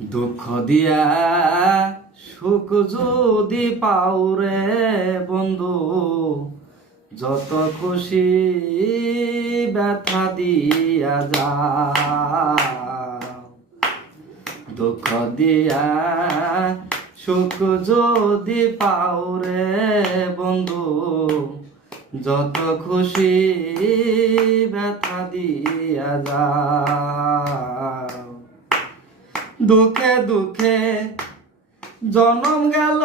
দুঃখ দিয়া সুখ যদি পাউরে বন্ধু, যত খুশি ব্যথা দিয়া যা দুঃখ দিয়া সুখ যদি পাউরে বন্ধু, যত খুশি ব্যথা দিয়া যা দুঃখে দুঃখে জনম গেল,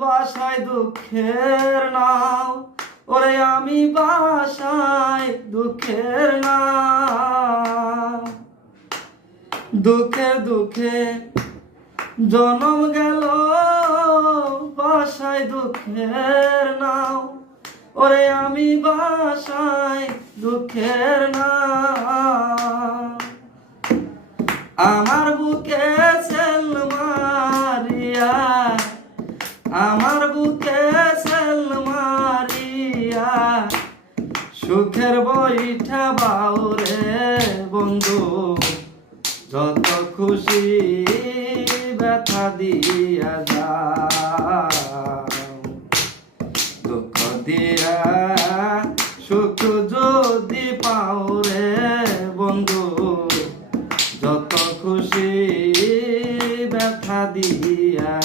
বাসায় দুঃখের নাও। ওরে আমি বাসায় দুঃখের নাও দুঃখে দুঃখে জনম গেল, বাসায় দুঃখের নাও। ওরে আমি বাসায় দুঃখের নাও আমার বুকে সেল মারিয়া আমার বুকে সেল মারিয়া সুখের বইঠা বাউরে বন্ধু, যত খুশি ব্যথা দিয়া যাও। দুঃখ দিয়া সুখ sabia